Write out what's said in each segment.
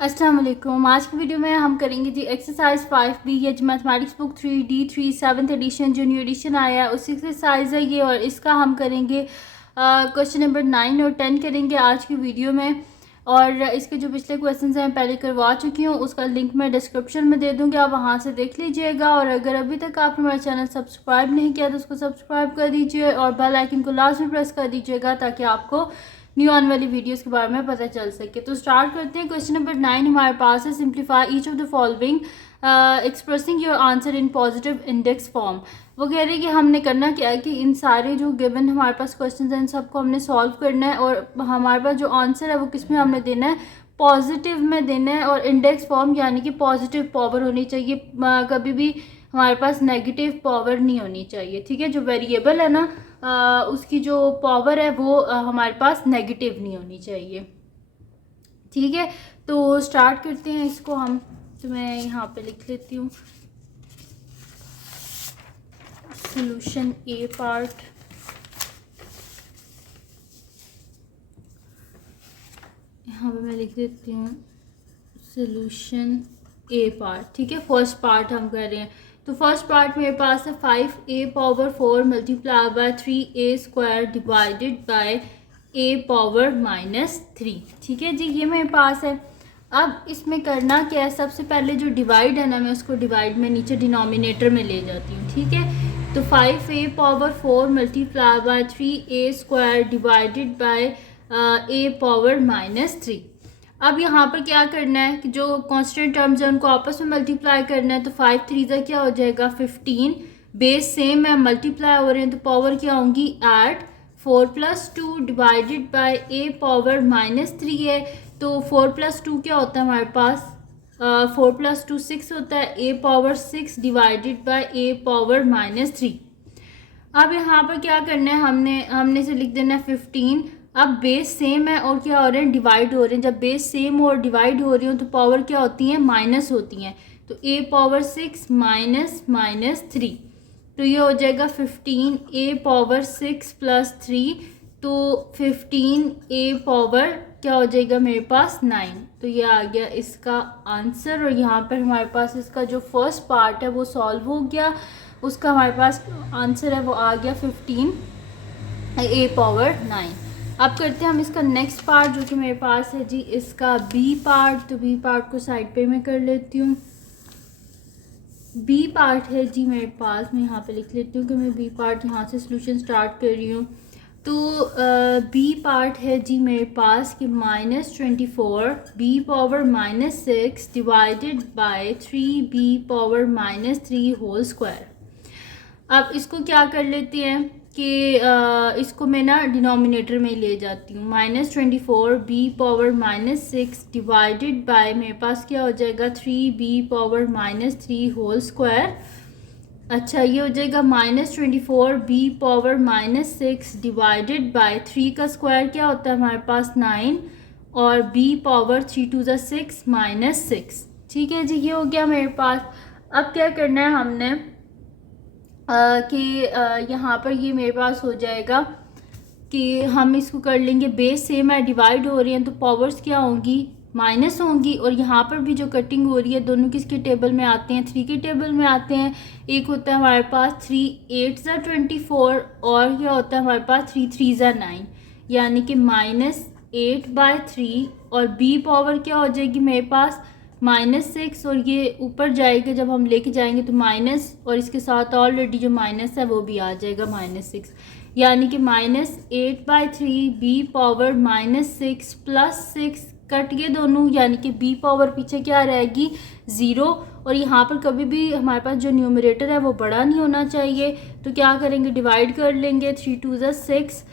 अस्सलाम वालेकुम। आज की वीडियो में हम करेंगे जी एक्सरसाइज 5B ये जो mathematics book 3D3 7th edition जो न्यू एडिशन आया है उसी एक्सरसाइज है ये, और इसका हम करेंगे क्वेश्चन नंबर 9 और 10 करेंगे आज की वीडियो में। और इसके जो पिछले क्वेश्चंस हैं पहले करवा चुकी हूँ, उसका लिंक मैं डिस्क्रिप्शन में दे दूँगी, आप वहाँ से देख लीजिएगा। और अगर अभी तक आपने हमारा चैनल सब्सक्राइब नहीं किया तो उसको सब्सक्राइब कर दीजिए और बेल आइकन को लास्ट में प्रेस कर दीजिएगा ताकि आपको न्यू आने वाली वीडियोस के बारे में पता चल सके। तो स्टार्ट करते हैं। क्वेश्चन नंबर 9 हमारे पास है, simplify each of the following expressing your answer in positive index form. वो कह रही है कि हमने करना क्या है कि इन सारे जो गिवन हमारे पास क्वेश्चन हैं इन सबको हमने सॉल्व करना है, और हमारे पास जो आंसर है वो किस में हमने देना है, पॉजिटिव में देना है। और इंडेक्स फॉर्म यानी कि पॉजिटिव पावर होनी चाहिए, कभी भी हमारे पास नेगेटिव पावर नहीं होनी चाहिए। ठीक है, जो वेरिएबल है ना उसकी जो पावर है वो हमारे पास नेगेटिव नहीं होनी चाहिए। ठीक है, तो स्टार्ट करते हैं इसको हम। तो मैं यहाँ पे लिख लेती हूँ सॉल्यूशन ए पार्ट। यहाँ पे मैं लिख देती हूँ सॉल्यूशन ए पार्ट। ठीक है, फर्स्ट पार्ट हम कर रहे हैं। तो फर्स्ट पार्ट मेरे पास है 5a power 4 multiply by 3a square divided bye a power -3। ठीक है जी, ये मेरे पास है। अब इसमें करना क्या है, सबसे पहले जो डिवाइड है ना मैं उसको डिवाइड में नीचे डिनोमिनेटर में ले जाती हूँ। ठीक है, तो 5a power 4 multiply by 3a square divided bye a power -3। अब यहाँ पर क्या करना है कि जो कांस्टेंट टर्म्स हैं उनको आपस में मल्टीप्लाई करना है। तो 5 3 का क्या हो जाएगा 15, बेस सेम है, मल्टीप्लाई हो रहे हैं तो पावर क्या होंगी add 4 + 2 divided bye a power -3 है। तो 4 + 2 क्या होता है हमारे पास 4 + 2 6 होता है, a power 6 divided bye a power -3। अब यहाँ पर क्या करना है, हमने से लिख देना है 15। अब बेस सेम है और क्या हो रहे हैं डिवाइड हो रहे हैं। जब बेस सेम और डिवाइड हो रही हो तो पावर क्या होती है माइनस होती हैं। तो a पावर 6 -3, तो ये हो जाएगा 15 a पावर 6 + 3, तो 15 a पावर क्या हो जाएगा मेरे पास 9। तो ये आ गया इसका आंसर। और यहाँ पर हमारे पास इसका जो फर्स्ट पार्ट है वो सॉल्व हो गया, उसका हमारे पास आंसर है वो आ गया 15 a पावर 9। अब करते हैं हम इसका नेक्स्ट पार्ट जो कि मेरे पास है जी इसका बी पार्ट। तो बी पार्ट को साइड पे मैं कर लेती हूँ। बी पार्ट है जी मेरे पास, मैं यहाँ पे लिख लेती हूँ कि मैं बी पार्ट यहाँ से सॉल्यूशन स्टार्ट कर रही हूँ। तो बी पार्ट है जी मेरे पास कि -24 b power -6 divided by 3b power -3 whole square. अब इसको क्या कर लेते हैं कि इसको मैं ना डिनोमिनेटर में ले जाती हूँ। -24 b पावर -6 डिवाइडेड बाय मेरे पास क्या हो जाएगा 3b पावर -3 होल स्क्वायर। अच्छा, ये हो जाएगा -24 b पावर -6 डिवाइडेड बाय 3 का स्क्वायर क्या होता है हमारे पास 9, और b पावर 3 × 6 -6। ठीक है जी, ये हो गया मेरे पास। अब क्या करना है हमने कि यहाँ पर ये मेरे पास हो जाएगा कि हम इसको कर लेंगे बेस सेम है, डिवाइड हो रही हैं तो पावर्स क्या होंगी माइनस होंगी। और यहाँ पर भी जो कटिंग हो रही है दोनों किसके टेबल में आते हैं 3 के टेबल में आते हैं। एक होता है हमारे पास 3 8 24 और क्या होता है हमारे पास 3 3 9, यानी कि -8/3। और b पावर क्या हो जाएगी मेरे पास -6, और ये ऊपर जाएगा जब हम लेके जाएंगे तो माइनस, और इसके साथ ऑलरेडी जो माइनस है वो भी आ जाएगा -6, यानी कि -8/3 b पावर -6 + 6 कट गए दोनों, यानी कि b पावर पीछे क्या रहेगी 0। और यहाँ पर कभी भी हमारे पास जो न्यूमरेटर है वो बड़ा नहीं होना चाहिए। तो क्या करेंगे डिवाइड कर लेंगे 3 2 6,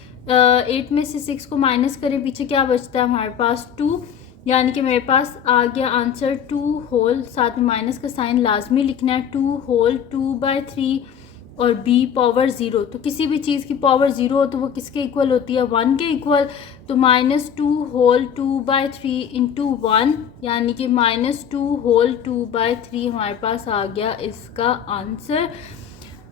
8 में से 6 को माइनस करें पीछे क्या बचता है हमारे पास 2, यानी कि मेरे पास आ गया आंसर 2 होल, साथ में माइनस का साइन लाजमी लिखना है, 2 होल 2/3 और b पावर 0। तो किसी भी चीज़ की पावर 0 हो तो वो किसके इक्वल होती है 1 के इक्वल। तो -2 होल 2/3 इंटू 1, यानी कि -2 होल 2/3 हमारे पास आ गया इसका आंसर।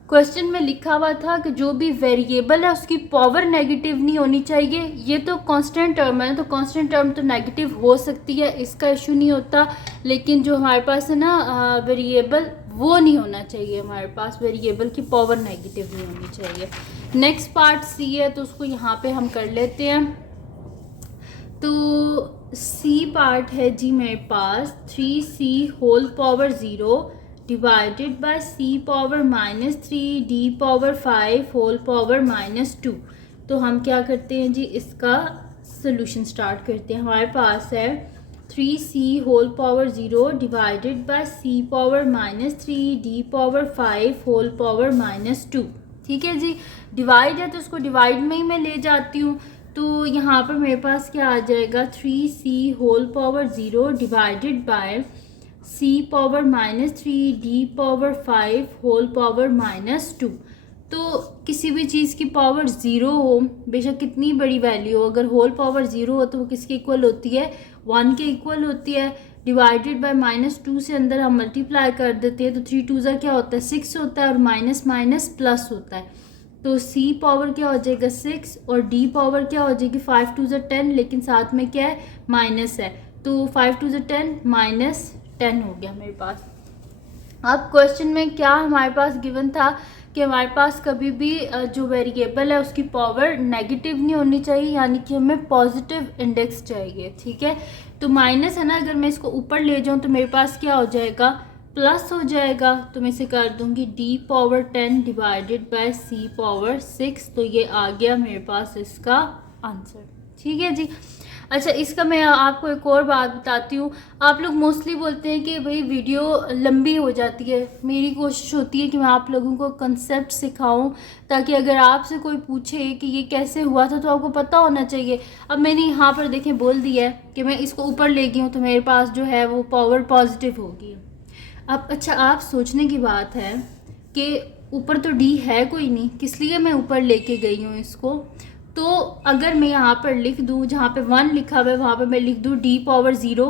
क्वेश्चन में लिखा हुआ था कि जो भी वेरिएबल है उसकी पावर नेगेटिव नहीं होनी चाहिए। ये तो कांस्टेंट टर्म है, तो कांस्टेंट टर्म तो नेगेटिव हो सकती है, इसका इशू नहीं होता, लेकिन जो हमारे पास है ना वेरिएबल, वो नहीं होना चाहिए, हमारे पास वेरिएबल की पावर नेगेटिव नहीं होनी चाहिए। नेक्स्ट पार्ट सी है, तो उसको यहाँ पे हम कर लेते हैं। तो सी पार्ट है जी मेरे पास 3c whole power 0 divided by c power -3 d power 5 whole power -2। तो हम क्या करते हैं जी, इसका सोल्यूशन स्टार्ट करते हैं। हमारे पास है 3c whole power 0 divided by c power -3 d power 5 whole power -2। ठीक है जी, डिवाइड है तो उसको डिवाइड में ही मैं ले जाती हूँ। तो यहाँ पर मेरे पास क्या आ जाएगा, 3c whole power 0 divided by c power -3 d power 5 whole power -2। तो किसी भी चीज़ की पावर ज़ीरो हो, बेशक कितनी बड़ी वैल्यू हो, अगर होल पावर ज़ीरो हो तो वो किसके इक्वल होती है, 1 के इक्वल होती है। डिवाइडेड बाय -2 से अंदर हम मल्टीप्लाई कर देते हैं, तो 3 2 ज़ा क्या होता है, 6 होता है, और माइनस माइनस प्लस होता है। तो c पावर क्या हो जाएगा 6, और d पावर क्या हो जाएगी 5 2 ज़ा 10, लेकिन साथ में क्या है, माइनस है, तो 5 2 ज़ा 10 -10 हो गया मेरे पास। अब क्वेश्चन में क्या हमारे पास गिवन था कि हमारे पास कभी भी जो वेरिएबल है उसकी पावर नेगेटिव नहीं होनी चाहिए, यानी कि हमें पॉजिटिव इंडेक्स चाहिए। ठीक है, तो माइनस है ना, अगर मैं इसको ऊपर ले जाऊं तो मेरे पास क्या हो जाएगा, प्लस हो जाएगा। तो मैं इसे कर दूंगी d power 10 divided by c power 6। तो ये आ गया मेरे पास इसका आंसर। ठीक है जी। अच्छा, इसका मैं आपको एक और बात बताती हूँ। आप लोग मोस्टली बोलते हैं कि भाई वीडियो लंबी हो जाती है। मेरी कोशिश होती है कि मैं आप लोगों को कंसेप्ट सिखाऊं, ताकि अगर आपसे कोई पूछे कि ये कैसे हुआ था तो आपको पता होना चाहिए। अब मैंने यहाँ पर देखें बोल दिया है कि मैं इसको ऊपर ले गई हूँ, तो मेरे पास जो है वो पावर पॉजिटिव होगी। अब अच्छा, आप सोचने की बात है कि ऊपर तो d है कोई नहीं, किस लिए मैं ऊपर लेके गई हूँ इसको। तो अगर मैं यहाँ पर लिख दूँ, जहाँ पे 1 लिखा हुआ है वहाँ पे मैं लिख दूँ d पावर 0,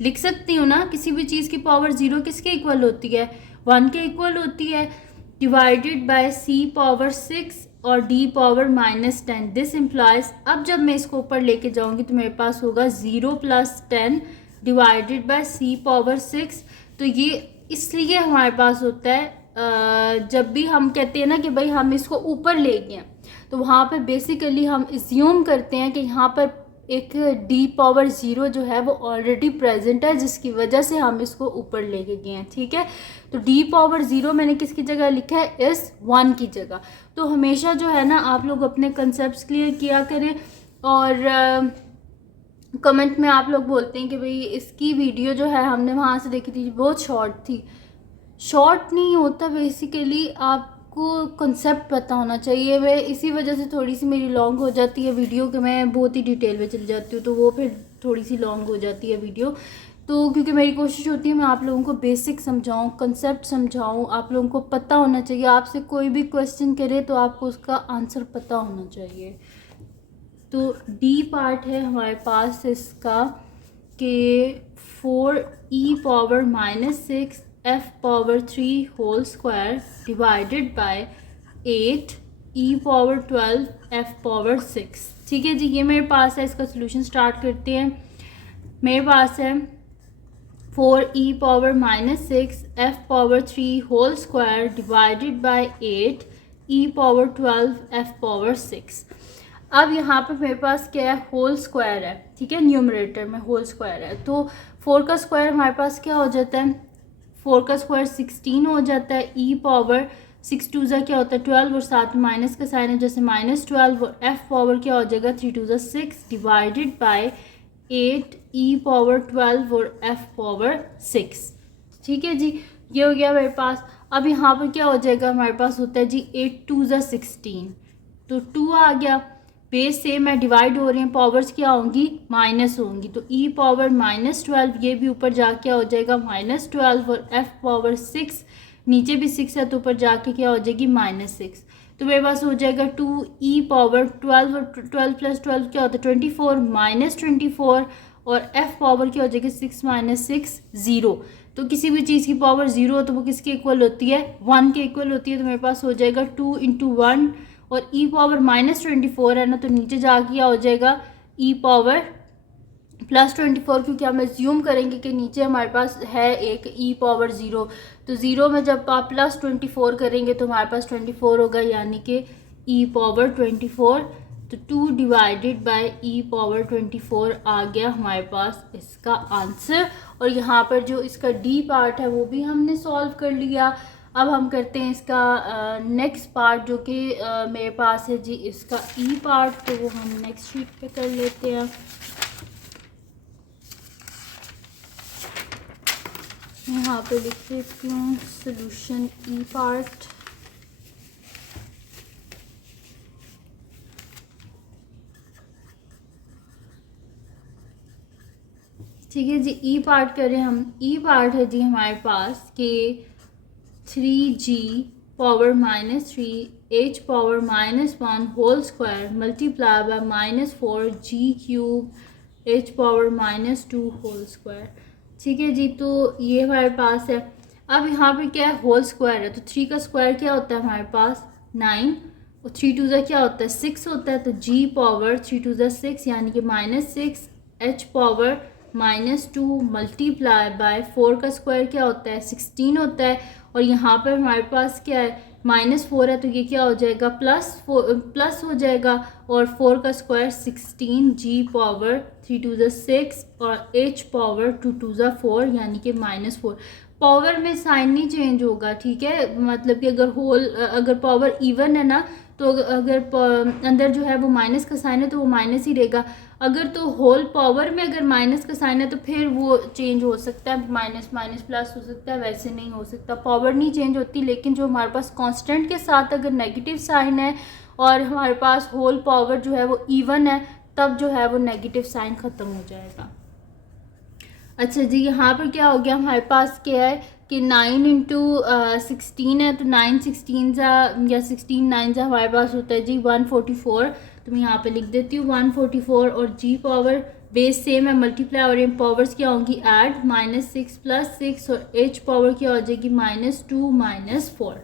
लिख सकती हूँ ना। किसी भी चीज़ की पावर 0 किसके इक्वल होती है, 1 के इक्वल होती है। डिवाइडेड बाय c पावर 6 और d पावर -10। दिस इम्प्लाइज, अब जब मैं इसको ऊपर लेके जाऊँगी तो मेरे पास होगा 0 + 10 डिवाइडेड बाय c पावर 6। तो ये इसलिए हमारे पास होता है जब भी हम कहते हैं ना कि भाई हम इसको ऊपर ले गए, तो वहाँ पे बेसिकली हम इज्यूम करते हैं कि यहाँ पर एक d पावर 0 जो है वो ऑलरेडी प्रेजेंट है, जिसकी वजह से हम इसको ऊपर लेके गए हैं। ठीक है, तो d पावर 0 मैंने किसकी जगह लिखा है, इस 1 की जगह। तो हमेशा जो है ना आप लोग अपने कंसेप्ट क्लियर किया करें। और कमेंट में आप लोग बोलते हैं कि भाई इसकी वीडियो जो है हमने वहाँ से देखी थी बहुत शॉर्ट थी। शॉर्ट नहीं होता, बेसिकली आपको कंसेप्ट पता होना चाहिए। वह इसी वजह से थोड़ी सी मेरी लॉन्ग हो जाती है वीडियो, कि मैं बहुत ही डिटेल में चली जाती हूँ, तो वो फिर थोड़ी सी लॉन्ग हो जाती है वीडियो। तो क्योंकि मेरी कोशिश होती है मैं आप लोगों को बेसिक समझाऊँ, कंसेप्ट समझाऊँ, आप लोगों को पता होना चाहिए। आपसे कोई भी क्वेश्चन करे तो आपको उसका आंसर पता होना चाहिए। तो डी पार्ट है हमारे पास इसका कि 4e power -6 f power 3 whole square divided by 8e power 12 f power 6। ठीक है जी, ये मेरे पास है। इसका सोल्यूशन स्टार्ट करते हैं। मेरे पास है 4e power -6 f power 3 whole square divided by 8e power 12 f power 6। अब यहाँ पे मेरे पास क्या है, होल स्क्वायर है। ठीक है, न्यूमरेटर में होल स्क्वायर है, तो 4 का स्क्वायर हमारे पास क्या हो जाता है, 4 का स्क्वायर 16 हो जाता है। e पावर 6 2 ज़ा क्या होता है 12, और साथ में माइनस का साइन है जैसे -12, और f पावर क्या हो जाएगा 3 2 ज़ा 6 डिवाइडेड बाय 8 e पावर 12 और f पावर 6। ठीक है जी, ये हो गया मेरे पास। अब यहाँ पर क्या हो जाएगा, हमारे पास होता है जी 8 2 ज़ा 16, तो 2 आ गया। बेस से मैं डिवाइड हो रही हैं, पावर्स क्या होंगी, माइनस होंगी, तो e पावर -12, ये भी ऊपर जाके क्या हो जाएगा -12, और f पावर 6 नीचे भी 6 है तो ऊपर जाके क्या हो जाएगी -6। तो मेरे पास हो जाएगा 2e पावर 12, और 12 + 12 क्या होता है 24, -24, और f पावर क्या हो जाएगी 6 माइनस 6 0। तो किसी भी चीज़ की पावर 0 हो तो वो किसके इक्वल होती है 1 के इक्वल होती है। तो मेरे पास हो जाएगा 2 इंटू 1 और e पावर -24 है ना, तो नीचे जाके क्या हो जाएगा e पावर +24, क्योंकि हम एज्यूम करेंगे कि नीचे हमारे पास है एक e पावर 0। तो 0 में जब आप +24 करेंगे तो हमारे पास 24 होगा, यानी कि e पावर 24। तो 2 डिवाइडेड बाय e पावर 24 आ गया हमारे पास इसका आंसर। और यहाँ पर जो इसका d पार्ट है वो भी हमने सॉल्व कर लिया। अब हम करते हैं इसका नेक्स्ट पार्ट जो कि मेरे पास है जी इसका e पार्ट, तो वो हम नेक्स्ट शीट पे कर लेते हैं। यहाँ पे लिख देती हूँ सोल्यूशन ई पार्ट। ठीक है जी, ई पार्ट करें हम। ई पार्ट है जी हमारे पास कि 3g power -3 h power -1 whole square multiply by -4g³ h power -2 whole square. ठीक है जी, तो ये हमारे पास है। अब यहाँ पे क्या है होल स्क्वायर है, तो 3 का स्क्वायर क्या होता है हमारे पास 9 और 3 2 क्या होता है 6 होता है। तो g पावर 3 2 6 यानी कि -6 h पावर -2 मल्टीप्लाई बाय 4 का स्क्वायर क्या होता है 16 होता है। और यहाँ पर हमारे पास क्या है -4 है, तो ये क्या हो जाएगा प्लस हो जाएगा। और 4 का स्क्वायर 16 g पावर 3 2 6 और h पावर 2 2 4 यानी कि -4। पावर में साइन नहीं चेंज होगा, ठीक है, मतलब कि अगर पावर इवन है ना, तो अगर अंदर जो है वो माइनस का साइन है तो वो माइनस ही रहेगा। अगर तो होल पावर में अगर माइनस का साइन है तो फिर वो चेंज हो सकता है, माइनस माइनस प्लस हो सकता है, वैसे नहीं हो सकता। पावर नहीं चेंज होती, लेकिन जो हमारे पास कांस्टेंट के साथ अगर नेगेटिव साइन है और हमारे पास होल पावर जो है वो इवन है, तब जो है वो नेगेटिव साइन ख़त्म हो जाएगा। अच्छा जी, यहाँ पर क्या हो गया हमारे पास क्या है कि 9 इंटू 16 है, तो 9 16 या 16 9 हमारे पास होता है जी 144। तो मैं यहाँ पे लिख देती हूँ 144 और g पावर बेस सेम है मल्टीप्लाई और इन पावर्स क्या होंगी ऐड -6 + 6 और h पावर क्या हो जाएगी -2 -4,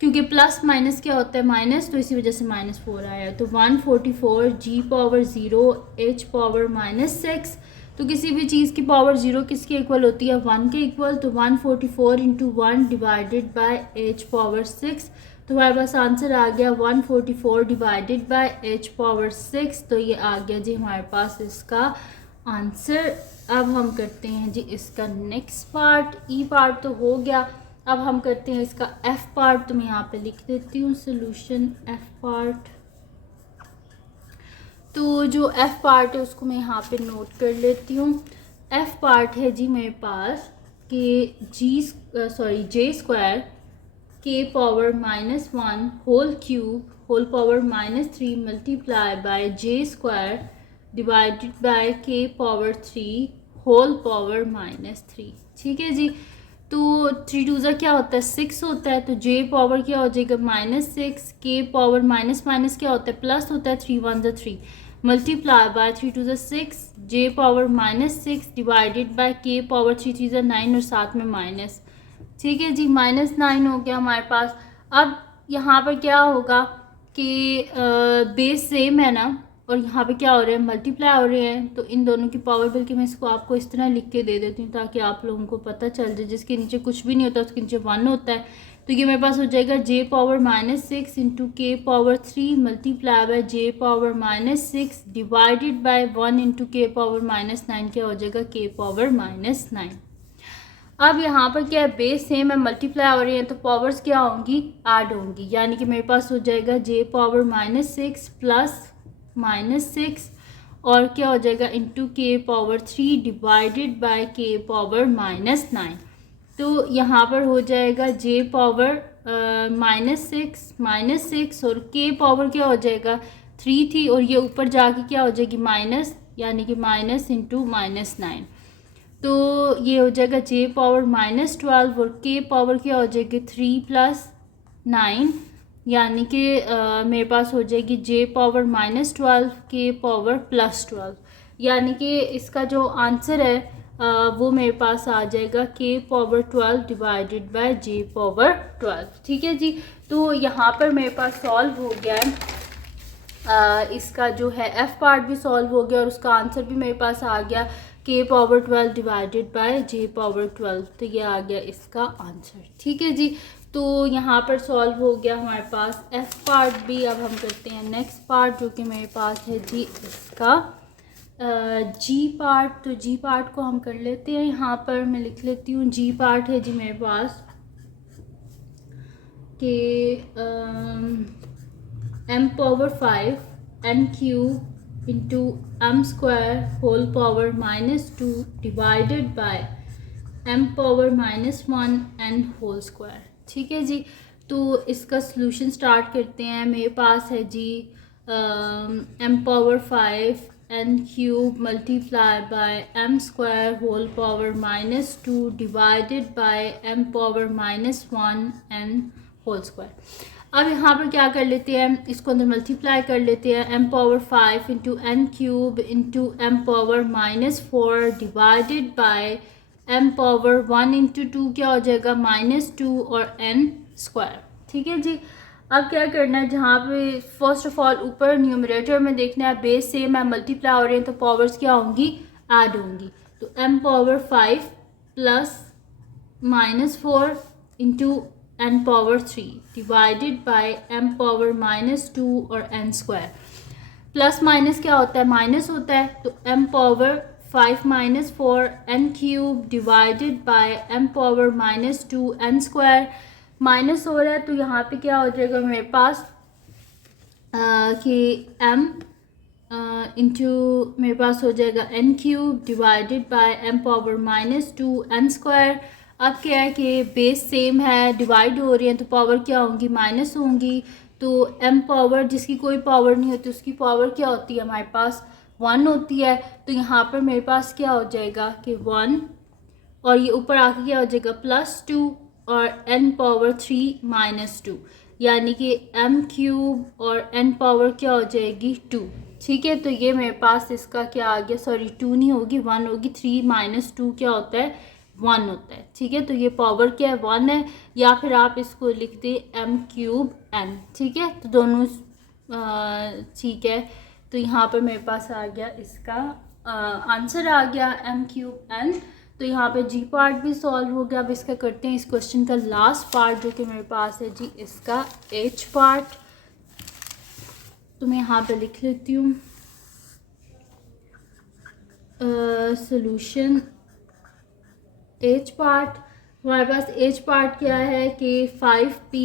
क्योंकि प्लस माइनस क्या होता है माइनस, तो इसी वजह से -4 आया। तो 144 g पावर 0 h पावर -6। तो किसी भी चीज़ की पावर 0 किसके इक्वल होती है 1 के इक्वल। तो 144 into 1 divided by h power 6। तो हमारे पास आंसर आ गया 144 डिवाइडेड बाय h पावर 6। तो ये आ गया जी हमारे पास इसका आंसर। अब हम करते हैं जी इसका नेक्स्ट पार्ट। ई पार्ट तो हो गया, अब हम करते हैं इसका एफ पार्ट। तो मैं यहाँ पे लिख देती हूँ सोल्यूशन एफ पार्ट। तो जो एफ पार्ट है उसको मैं यहाँ पे नोट कर लेती हूँ। एफ पार्ट है जी मेरे पास कि J square K power -1 whole cube whole power -3 multiply by J square divided by K power 3 whole power -3। ठीक है जी, तो 3 2 क्या होता है 6 होता है, तो जे पावर क्या हो जाएगा -6 के पावर माइनस माइनस क्या होता है प्लस होता है 3 1 3 multiply bye 3 2 6 J power -6 divided by K power 3 3 9 और साथ में माइनस। ठीक है जी, -9 हो गया हमारे पास। अब यहाँ पर क्या होगा कि बेस सेम है ना, और यहाँ पे क्या हो रहे हैं मल्टीप्लाई हो रहे हैं, तो इन दोनों की पावर, बल्कि मैं इसको आपको इस तरह लिख के दे देती हूँ ताकि आप लोगों को पता चल जाए। जिसके नीचे कुछ भी नहीं होता उसके नीचे 1 होता है। तो ये मेरे पास हो जाएगा जे पावर -6 इंटू के power 3 multiply by J power -6 divided bye 1 into के पावर -9 क्या हो जाएगा के पावर -9। अब यहाँ पर क्या है बेस सेम है मल्टीप्लाई हो रही है, तो पावर्स क्या होंगी ऐड होंगी, यानी कि मेरे पास हो जाएगा जे पावर -6 प्लस -6 और क्या हो जाएगा इंटू के power 3 divided by K power -9। तो यहाँ पर हो जाएगा जे पावर -6 और के पावर क्या हो जाएगा 3 थी, और ये ऊपर जाके क्या हो जाएगी माइनस, यानी कि माइनस इंटू -9। तो ये हो जाएगा जे पावर -12 और के पावर क्या हो जाएगी 3 + 9, यानी कि मेरे पास हो जाएगी जे पावर -12 के पावर +12। यानी कि इसका जो आंसर है वो मेरे पास आ जाएगा k power 12 divided by j power 12। ठीक है जी, तो यहाँ पर मेरे पास सॉल्व हो गया है। इसका जो है f पार्ट भी सॉल्व हो गया और उसका आंसर भी मेरे पास आ गया k power 12 divided by j power 12। तो ये आ गया इसका आंसर। ठीक है जी, तो यहाँ पर सॉल्व हो गया हमारे पास f पार्ट भी। अब हम करते हैं नेक्स्ट पार्ट जो कि मेरे पास है जी इसका g पार्ट। तो g पार्ट को हम कर लेते हैं। यहाँ पर मैं लिख लेती हूँ g पार्ट है जी मेरे पास कि m power 5 n cube into m square whole power -2 divided by m power -1 n whole square. ठीक है जी, तो इसका सॉल्यूशन स्टार्ट करते हैं। मेरे पास है जी m power 5 n cube multiply by m square whole power -2 divided by m power -1 n whole square. अब यहाँ पर क्या कर लेते हैं, इसको अंदर मल्टीप्लाई कर लेते हैं। m power 5 into N cube into m power -4 divided by m power 1 into 2 क्या हो जाएगा -2 और n स्क्वायर। ठीक है जी, अब क्या करना है, जहाँ पे फर्स्ट ऑफ ऑल ऊपर न्यूमरेटर में देखना है बेस सेम है, मल्टीप्लाई हो रहे हैं तो पावर्स क्या होंगी, ऐड होंगी। तो m power 5 plus -4 into n power 3 divided by m power -2 और n स्क्वायर। प्लस माइनस क्या होता है, माइनस होता है। तो m power 5 -4 n cube divided by m power -2 n square. Minus हो रहा है तो यहाँ पे क्या हो जाएगा मेरे पास कि m इंटू मेरे पास हो जाएगा n cube divided by m power -2 n square. अब क्या है कि बेस सेम है, डिवाइड हो रही है तो पावर क्या होंगी, माइनस होंगी। तो m पावर जिसकी कोई पावर नहीं होती उसकी पावर क्या होती है, हमारे पास 1 होती है। तो यहाँ पर मेरे पास क्या हो जाएगा कि 1 और ये ऊपर आके क्या हो जाएगा +2 और n पावर 3 -2, यानी कि m क्यूब और n पावर क्या हो जाएगी 2। ठीक है, तो ये मेरे पास इसका क्या आ गया, सॉरी 2 नहीं होगी 1 होगी। 3 - 2 क्या होता है, 1 होता है। ठीक है, तो ये पावर क्या है 1 है, या फिर आप इसको लिख दें m क्यूब n। ठीक है, तो दोनों ठीक है। तो यहाँ पर मेरे पास आ गया इसका आंसर आ गया m क्यूब n। तो यहाँ पे जी पार्ट भी सॉल्व हो गया। अब इसका करते हैं इस क्वेश्चन का लास्ट पार्ट जो कि मेरे पास है जी इसका h पार्ट। तो मैं यहाँ पे लिख लेती हूँ सॉल्यूशन h पार्ट। हमारे पास h पार्ट क्या है कि 5p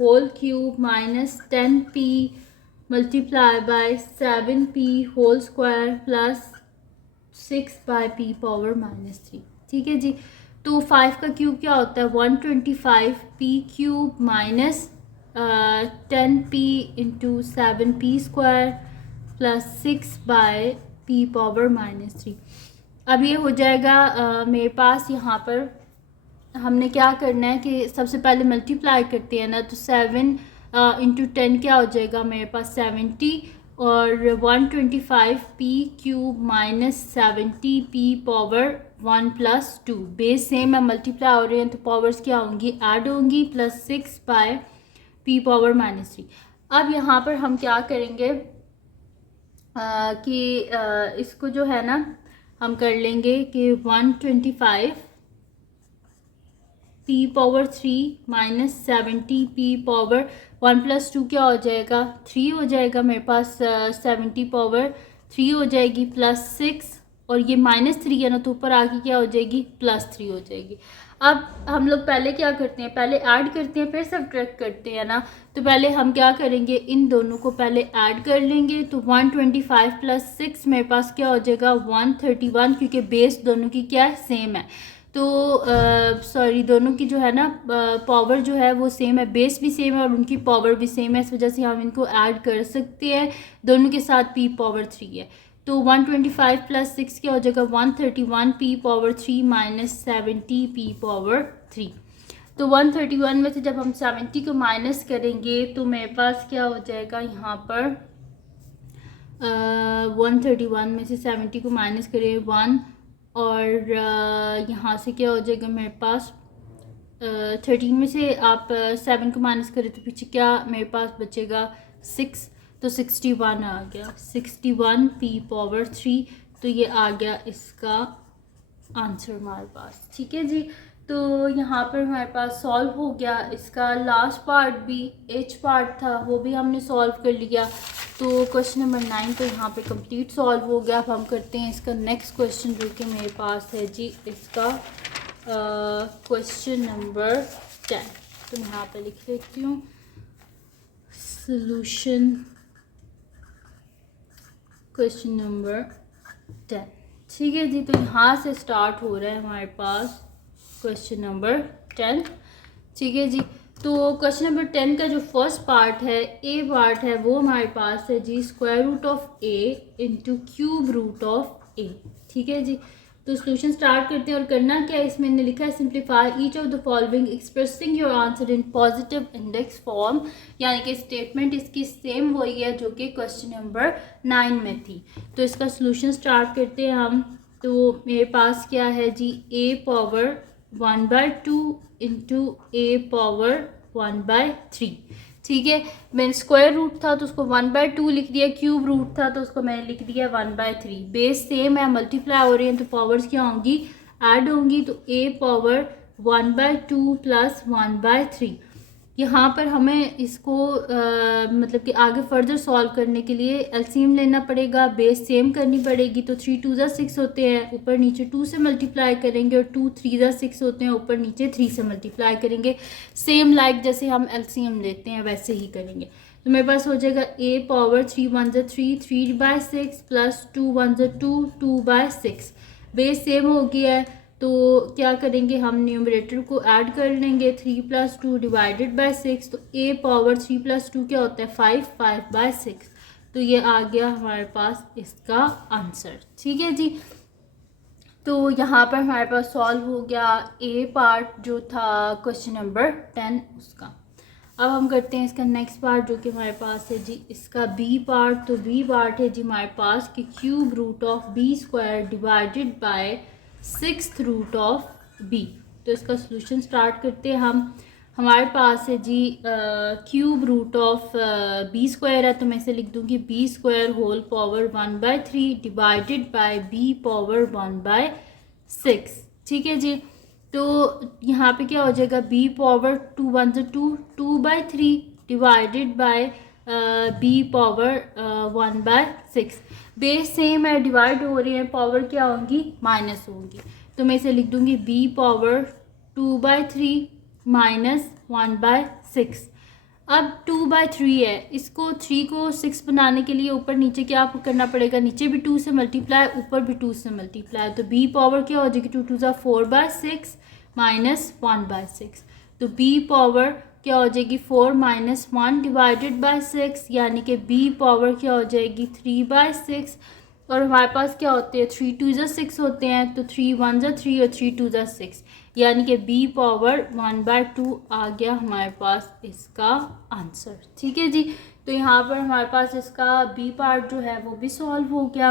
whole cube -10p multiply by 7p whole square plus 6/p power -3। ठीक है जी, तो 5 का क्यूब क्या होता है 125p cube minus 10p into 7p square plus 6/p power -3। अब ये हो जाएगा मेरे पास यहाँ पर हमने क्या करना है कि सबसे पहले मल्टीप्लाई करते हैं ना, तो 7 इंटू 10 क्या हो जाएगा मेरे पास 70 और 125p cube minus 70p power 1 + 2। Base same है, मल्टीप्लाई हो रहे हैं तो पावर्स क्या होंगी, ऐड होंगी, प्लस 6/p पावर -3। अब यहाँ पर हम क्या करेंगे कि इसको जो है ना हम कर लेंगे कि 125p power 3 minus 70p power 1 + 2 क्या हो जाएगा 3 हो जाएगा मेरे पास। 70 पावर 3 हो जाएगी प्लस 6 और ये -3 है ना, तो ऊपर आके क्या हो जाएगी +3 हो जाएगी। अब हम लोग पहले क्या करते हैं, पहले ऐड करते हैं फिर सब्ट्रैक्ट करते हैं ना। तो पहले हम क्या करेंगे, इन दोनों को पहले ऐड कर लेंगे। तो 125 + 6 मेरे पास क्या हो जाएगा 131, क्योंकि बेस दोनों की क्या है सेम है। तो सॉरी दोनों की जो है ना पावर जो है वो सेम है, बेस भी सेम है और उनकी पावर भी सेम है, इस वजह से हम इनको ऐड कर सकते हैं। दोनों के साथ p पावर 3 है, तो 125 + 6 क्या हो जाएगा 131p power 3 minus 70p power 3। तो 131 में से जब हम 70 को माइनस करेंगे तो मेरे पास क्या हो जाएगा यहाँ पर 131 में से 70 को माइनस करें 1, और यहाँ से क्या हो जाएगा मेरे पास 13 में से आप 7 को माइनस करें तो पीछे क्या मेरे पास बचेगा 6, तो 61 आ गया, 61 p पावर 3। तो ये आ गया इसका आंसर हमारे पास। ठीक है जी, तो यहाँ पर हमारे पास सॉल्व हो गया। इसका लास्ट पार्ट भी एच पार्ट था, वो भी हमने सॉल्व कर लिया। तो क्वेश्चन नंबर 9 तो यहाँ पे कंप्लीट सॉल्व हो गया। अब हम करते हैं इसका नेक्स्ट क्वेश्चन जो कि मेरे पास है जी इसका क्वेश्चन नंबर 10। तो यहाँ पे लिख लेती हूँ सॉल्यूशन क्वेश्चन नंबर 10। ठीक है जी, तो यहाँ से स्टार्ट हो रहा है हमारे पास क्वेश्चन नंबर 10। ठीक है जी, तो क्वेश्चन नंबर 10 का जो फर्स्ट पार्ट है, ए पार्ट है, वो हमारे पास है G square root of A into cube root of A. ठीक है जी, तो सोल्यूशन स्टार्ट करते हैं। और करना क्या है, इसमें मैंने लिखा है simplify each of the following expressing your answer in positive index form, यानी कि स्टेटमेंट इसकी सेम वही है जो कि क्वेश्चन नंबर 9 में थी। तो इसका सोल्यूशन स्टार्ट करते हैं हम। तो मेरे पास क्या है जी ए पावर 1/2 इंटू ए पावर 1/3। ठीक है, मैंने स्क्वायर रूट था तो उसको 1/2 लिख दिया, क्यूब रूट था तो उसको मैंने लिख दिया 1/3। बेस सेम है, मल्टीप्लाई हो रही हैं तो पावर्स क्या होंगी, ऐड होंगी। तो ए पावर 1/2 प्लस 1/3। यहाँ पर हमें इसको मतलब कि आगे फर्दर सॉल्व करने के लिए एलसीएम लेना पड़ेगा, बेस सेम करनी पड़ेगी। तो 3 2 6 होते हैं, ऊपर नीचे 2 से मल्टीप्लाई करेंगे, और 2 3 6 होते हैं, ऊपर नीचे 3 से मल्टीप्लाई करेंगे। सेम लाइक जैसे हम एलसीएम लेते हैं वैसे ही करेंगे। तो मेरे पास हो जाएगा ए पावर 3 1 3 3/6 प्लस 2 1 2 2/6। बेस सेम हो गया है तो क्या करेंगे, हम न्यूमरेटर को ऐड कर लेंगे, 3 + 2 डिवाइडेड बाय 6। तो ए पावर 3 + 2 क्या होता है 5 5/6। तो ये आ गया हमारे पास इसका आंसर। ठीक है जी, तो यहाँ पर हमारे पास सॉल्व हो गया ए पार्ट जो था क्वेश्चन नंबर 10 उसका। अब हम करते हैं इसका नेक्स्ट पार्ट जो कि हमारे पास है जी इसका बी पार्ट। तो बी पार्ट है जी हमारे पास कि cube root of B square divided by 6th root of B. तो इसका सोल्यूशन स्टार्ट करते हैं हम। हमारे पास है G cube root of B square है, तो मैं इसे लिख दूंगी B square whole power 1/3 divided by B power 1/6। ठीक है जी, तो यहाँ पे क्या हो जाएगा B power 2 1 2 2/3 divided by B power 1/6। Base same है, डिवाइड हो रही है, पावर क्या होंगी माइनस होंगी। तो मैं इसे लिख दूंगी बी पावर 2/3 माइनस 1/6। अब 2/3 है, इसको 3 को 6 बनाने के लिए ऊपर नीचे क्या करना पड़ेगा, नीचे भी 2 से मल्टीप्लाई, ऊपर भी 2 से मल्टीप्लाई। तो बी पावर क्या हो जाएगी 2 2 4/6 माइनस 1/6। तो बी पावर क्या हो जाएगी 4 माइनस 1 डिवाइडेड बाय 6, यानी कि बी पावर क्या हो जाएगी 3/6। और हमारे पास क्या होते हैं 3 2 6 होते हैं, तो 3 1 3 और 3 2 6, यानी कि बी पावर 1/2 आ गया हमारे पास इसका आंसर। ठीक है जी, तो यहाँ पर हमारे पास इसका बी पार्ट जो है वो भी सॉल्व हो गया।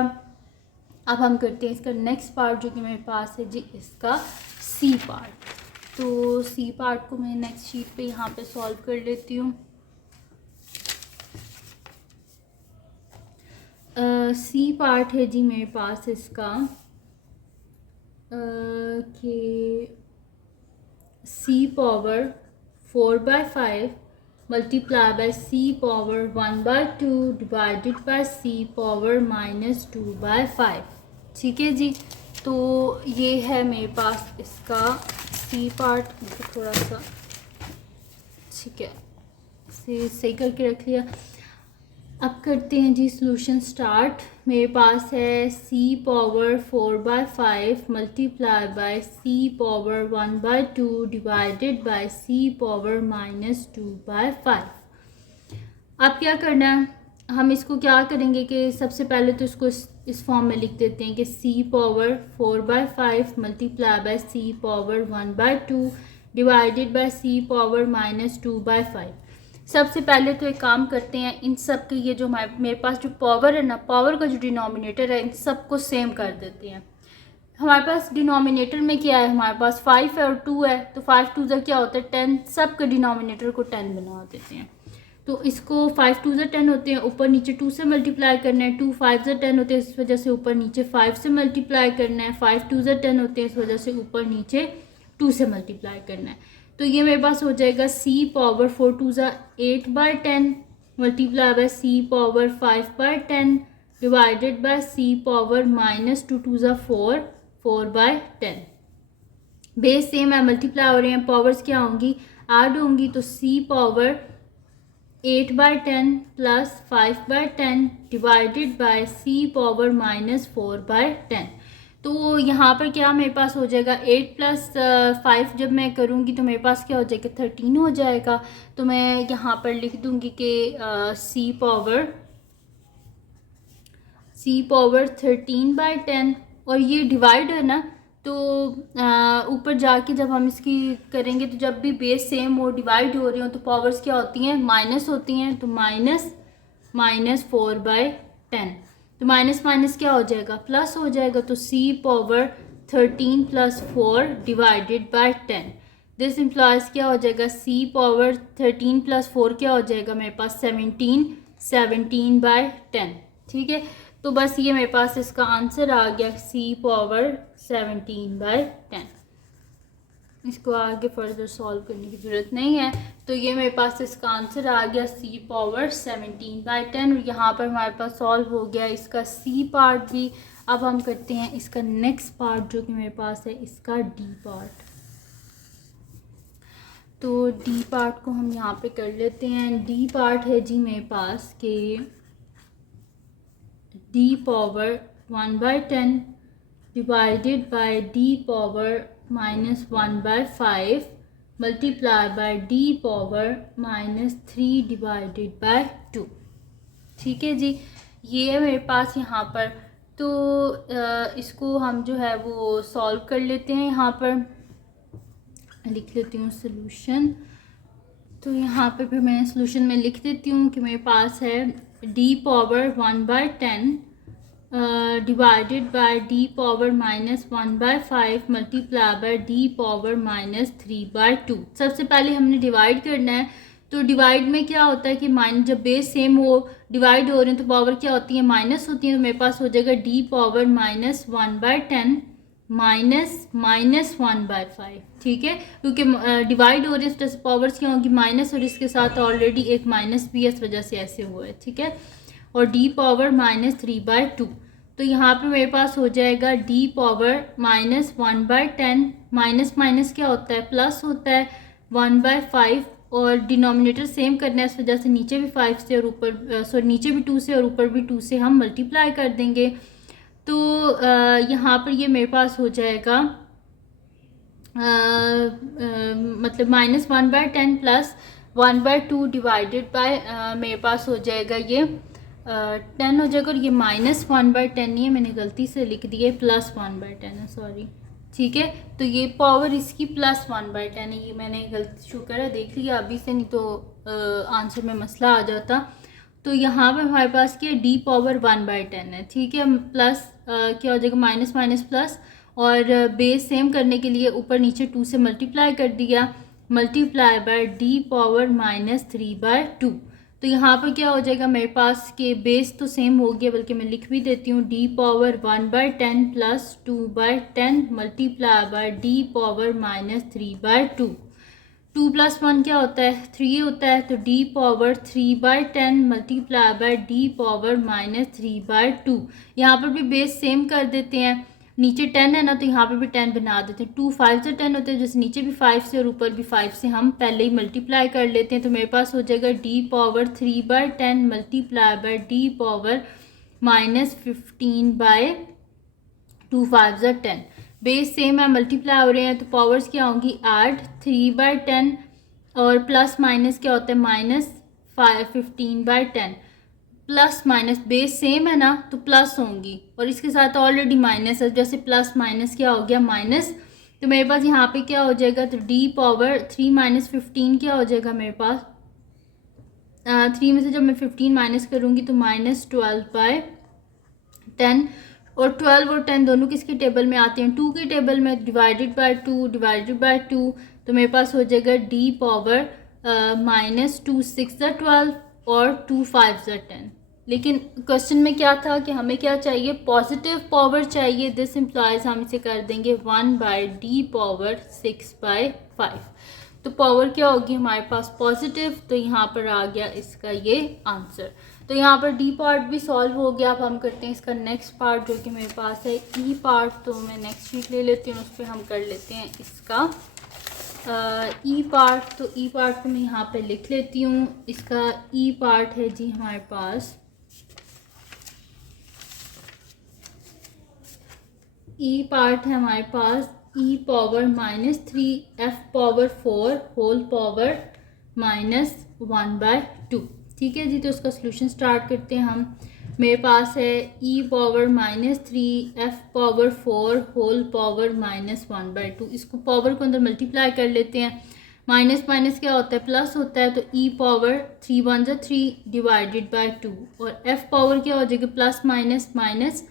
अब हम करते हैं इसका नेक्स्ट पार्ट जो कि मेरे पास है जी इसका सी पार्ट। तो सी पार्ट को मैं नेक्स्ट शीट पे यहाँ पे सॉल्व कर लेती हूँ। सी पार्ट है जी मेरे पास इसका कि C power 4/5 multiply by C power 1/2 divided by C power -2/5। ठीक है जी, तो ये है मेरे पास इसका सी पार्ट। थोड़ा सा ठीक है इसे सही करके रख लिया। अब करते हैं जी सॉल्यूशन स्टार्ट। मेरे पास है C power 4/5 multiply by C power 1/2 divided by C power -2/5। अब क्या करना है, हम इसको क्या करेंगे कि सबसे पहले तो इसको इस फॉर्म में लिख देते हैं कि C power 4/5 multiply by C power 1/2 divided by C power -2/5। सबसे पहले तो एक काम करते हैं, इन सब के ये जो मेरे पास जो पावर है ना, पावर का जो डिनोमिनेटर है, इन सबको सेम कर देते हैं। हमारे पास डिनोमिनेटर में क्या है, हमारे पास 5 है और 2 है, तो 5 2 ज़ा क्या होता है 10, सब के डिनोमिनेटर को 10 बना देते हैं। तो इसको 5 2 ज़ा 10 होते हैं, ऊपर नीचे 2 से मल्टीप्लाई करना है, 2 5 ज़ा 10 होते हैं, इस वजह से ऊपर नीचे 5 से मल्टीप्लाई करना है, 5 2 ज़ा 10 होते हैं, इस वजह से ऊपर नीचे 2 से मल्टीप्लाई करना है। तो ये मेरे पास हो जाएगा c पावर 4 2 ज़ा 8/10 multiply by c power 5/10 divided by c power -2 2 ज़ा 4/10। बेस सेम है, मल्टीप्लाई हो रहे हैं, पावर्स क्या होंगी, ऐड होंगी, तो c power 8/10 plus 5/10 divided by c power -4/10। तो यहाँ पर क्या मेरे पास हो जाएगा 8 प्लस 5 जब मैं करूँगी तो मेरे पास क्या हो जाएगा 13 हो जाएगा। तो मैं यहाँ पर लिख दूँगी कि c पावर 13/10, और ये डिवाइड है ना, तो ऊपर जाके जब हम इसकी करेंगे तो जब भी बेस सेम हो, डिवाइड हो रही हो, तो पावर्स क्या होती हैं, माइनस होती हैं। तो -4/10, तो माइनस माइनस क्या हो जाएगा, प्लस हो जाएगा। तो c power 13 plus 4 divided bye 10, this implies क्या हो जाएगा, c पावर 13 प्लस 4 क्या हो जाएगा मेरे पास 17/10। ठीक है, तो बस ये मेरे पास इसका आंसर आ गया, c पावर 17/10। इसको आगे फर्दर सॉल्व करने की ज़रूरत नहीं है। तो ये मेरे पास इसका आंसर आ गया c पावर 17/10, और यहाँ पर हमारे पास सॉल्व हो गया इसका c पार्ट भी। अब हम करते हैं इसका नेक्स्ट पार्ट जो कि मेरे पास है इसका d पार्ट। तो d पार्ट को हम यहाँ पे कर लेते हैं। d पार्ट है जी मेरे पास कि d power 1/10 divided by d power -1/5 multiply by d power -3 divided by 2। ठीक है जी, ये है मेरे पास यहाँ पर। तो इसको हम जो है वो सॉल्व कर लेते हैं। यहाँ पर लिख लेती हूँ सोल्यूशन। तो यहाँ पे फिर मैं सोल्यूशन में लिख देती हूँ कि मेरे पास है d power 1/10 divided by d power -1/5 multiply by d power -3/2। सबसे पहले हमने डिवाइड करना है। तो डिवाइड में क्या होता है कि जब बेस सेम हो, डिवाइड हो रहे हैं, तो पावर क्या होती है, माइनस होती है। तो मेरे पास हो जाएगा d पावर -1/10 -1/5। ठीक है, क्योंकि डिवाइड हो रही है तो पावर्स क्या होंगी, माइनस, और इसके साथ ऑलरेडी एक माइनस भी है, इस वजह से ऐसे हुआ है। ठीक है, और d पावर -3/2। तो यहाँ पे मेरे पास हो जाएगा d पावर -1/10, माइनस माइनस क्या होता है, प्लस होता है 1/5, और डिनोमिनेटर सेम करना है, इस वजह से नीचे भी 5 से और ऊपर सॉरी नीचे भी 2 से और ऊपर भी 2 से हम मल्टीप्लाई कर देंगे। तो यहाँ पर ये मेरे पास हो जाएगा मतलब -1/10 प्लस 1/2 डिवाइडेड बाय मेरे पास हो जाएगा ये 10 हो जाएगा, और ये -1/10 नहीं है, मैंने गलती से लिख दिया, +1/10 है, सॉरी। ठीक है, तो ये पावर इसकी +1/10 है, ये मैंने गलती, शुक्र है देख लिया अभी से, नहीं तो आंसर में मसला आ जाता। तो यहाँ पे हमारे पास क्या d पावर 1/10 है। ठीक है, प्लस क्या हो जाएगा, माइनस माइनस प्लस, और बेस सेम करने के लिए ऊपर नीचे 2 से मल्टीप्लाई कर दिया, मल्टीप्लाई बाय d पावर -3/2। तो यहाँ पर क्या हो जाएगा मेरे पास के बेस तो सेम हो गया, बल्कि मैं लिख भी देती हूँ d power 1/10 plus 2/10 multiply by d power -3/2। 2 + 1 क्या होता है, 3 होता है। तो d power 3/10 multiply by d power -3/2। यहाँ पर भी बेस सेम कर देते हैं, नीचे 10 है ना, तो यहाँ पे भी 10 बना देते हैं। 2 5 से 10 होते हैं, जैसे नीचे भी 5 से और ऊपर भी 5 से हम पहले ही मल्टीप्लाई कर लेते हैं। तो मेरे पास हो जाएगा d power 3/10 multiply by d power -15/2 5 से 10। बेस सेम है, मल्टीप्लाई हो रहे हैं, तो पावर्स क्या होंगी, ऐड 3/10, और प्लस माइनस क्या होता है, -15/10। प्लस माइनस बेस सेम है ना, तो प्लस होंगी, और इसके साथ ऑलरेडी माइनस है, जैसे प्लस माइनस क्या हो गया, माइनस। तो मेरे पास यहाँ पे क्या हो जाएगा, तो d पावर 3 - 15 क्या हो जाएगा मेरे पास 3 में से जब मैं 15 माइनस करूँगी तो -12/10, और 12 और 10 दोनों किसके टेबल में आते हैं, 2 के टेबल में, डिवाइडेड बाय 2 डिवाइडेड बाय 2, तो मेरे पास हो जाएगा d पावर -2 6 ज़ा 12 और 2 5 ज़ा 10। लेकिन क्वेश्चन में क्या था कि हमें क्या चाहिए, पॉजिटिव पावर चाहिए। दिस इम्प्लाइज हम इसे कर देंगे 1/d पावर 6/5। तो पावर क्या होगी हमारे पास, पॉजिटिव, तो यहाँ पर आ गया इसका ये आंसर। तो यहाँ पर डी पार्ट भी सॉल्व हो गया। अब हम करते हैं इसका नेक्स्ट पार्ट जो कि मेरे पास है ई पार्ट। तो मैं नेक्स्ट शीट ले लेती हूँ, उस पर हम कर लेते हैं इसका ई पार्ट। तो ई पार्ट को मैं यहाँ पे लिख लेती हूँ। इसका ई पार्ट है जी हमारे पास, ई पार्ट है हमारे पास e power -3 f power 4 whole power -1/2। ठीक है जी, तो इसका सोल्यूशन स्टार्ट करते हैं हम। मेरे पास है e power -3 f power 4 whole power -1/2। इसको पावर को अंदर मल्टीप्लाई कर लेते हैं। माइनस माइनस क्या होता है, प्लस होता है, तो e पावर 3 1 ज़ा 3 डिवाइडेड बाय 2, और f पावर क्या हो जाएगा, प्लस माइनस माइनस,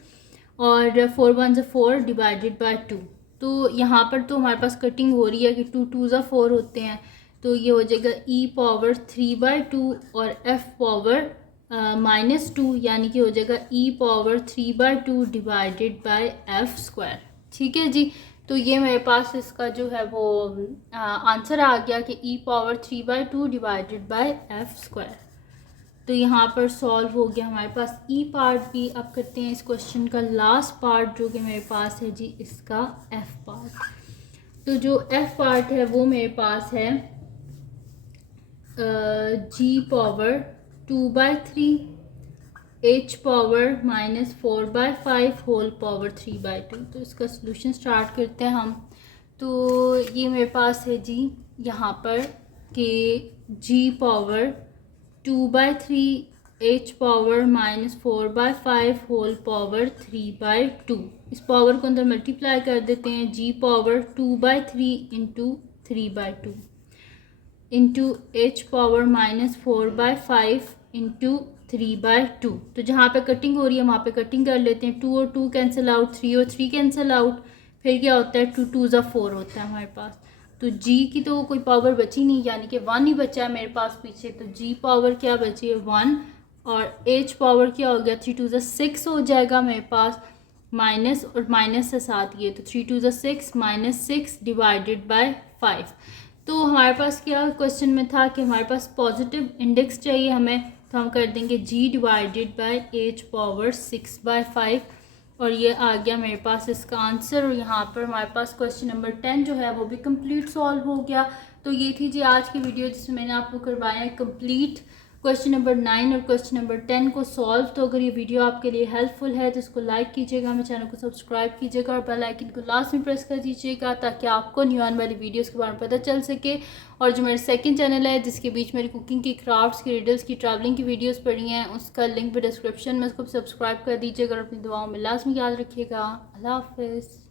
और 4 1 ज़ा 4 डिवाइडेड बाय 2। तो यहाँ पर तो हमारे पास कटिंग हो रही है कि 2 2 ज़ा 4 होते हैं, तो ये हो जाएगा e पावर 3/2 और f पावर -2, यानी कि हो जाएगा e power 3/2 divided by f square. ठीक है जी, तो ये मेरे पास इसका जो है वो आंसर आ गया कि e power 3/2 divided by f square. तो यहाँ पर सॉल्व हो गया हमारे पास ई पार्ट भी। अब करते हैं इस क्वेश्चन का लास्ट पार्ट जो कि मेरे पास है जी इसका एफ पार्ट। तो जो एफ पार्ट है वो मेरे पास है g power 2/3 h power -4/5 whole power 3/2। तो इसका सोल्यूशन स्टार्ट करते हैं हम। तो ये मेरे पास है जी यहाँ पर कि g power 2/3 h power -4/5 whole power 3/2। इस पावर को अंदर मल्टीप्लाई कर देते हैं। g power 2/3 into 3/2 into h power -4/5 into 3/2। तो जहाँ पे कटिंग हो रही है वहाँ पे कटिंग कर लेते हैं। 2 और 2 कैंसिल आउट, 3 और 3 कैंसिल आउट, फिर क्या होता है 2 2 ज़ा 4 होता है हमारे पास। तो g की तो कोई पावर बची नहीं, यानी कि 1 ही बचा है मेरे पास पीछे। तो g पावर क्या बची है 1, और h पावर क्या हो गया 3 2 ज़ा 6 हो जाएगा मेरे पास, माइनस और माइनस से साथ ये, तो 3 2 ज़ा 6 -6 डिवाइडेड बाय 5। तो हमारे पास क्या क्वेश्चन में था कि हमारे पास पॉजिटिव इंडेक्स चाहिए हमें, तो हम कर देंगे g divided by h power 6/5, और ये आ गया मेरे पास इसका आंसर। और यहाँ पर हमारे पास क्वेश्चन नंबर 10 जो है वो भी कंप्लीट सॉल्व हो गया। तो ये थी जी आज की वीडियो जिसमें मैंने आपको करवाया है कंप्लीट क्वेश्चन नंबर 9 और क्वेश्चन नंबर 10 को सॉल्व। तो अगर ये वीडियो आपके लिए हेल्पफुल है तो इसको लाइक कीजिएगा, मेरे चैनल को सब्सक्राइब कीजिएगा और बेल आइकन को लास्ट में प्रेस कर दीजिएगा ताकि आपको न्यू आने वाली वीडियोस के बारे में पता चल सके। और जो मेरा सेकंड चैनल है जिसके बीच मेरी कुकिंग की, क्राफ्ट्स की, रिडल्स की, ट्रैवलिंग की वीडियोस पड़ी हैं, उसका लिंक भी डिस्क्रिप्शन में, उसको सब्सक्राइब कर दीजिएगा और अपनी दुआओं में लाजमी याद रखिएगा। अल्लाह हाफिज़।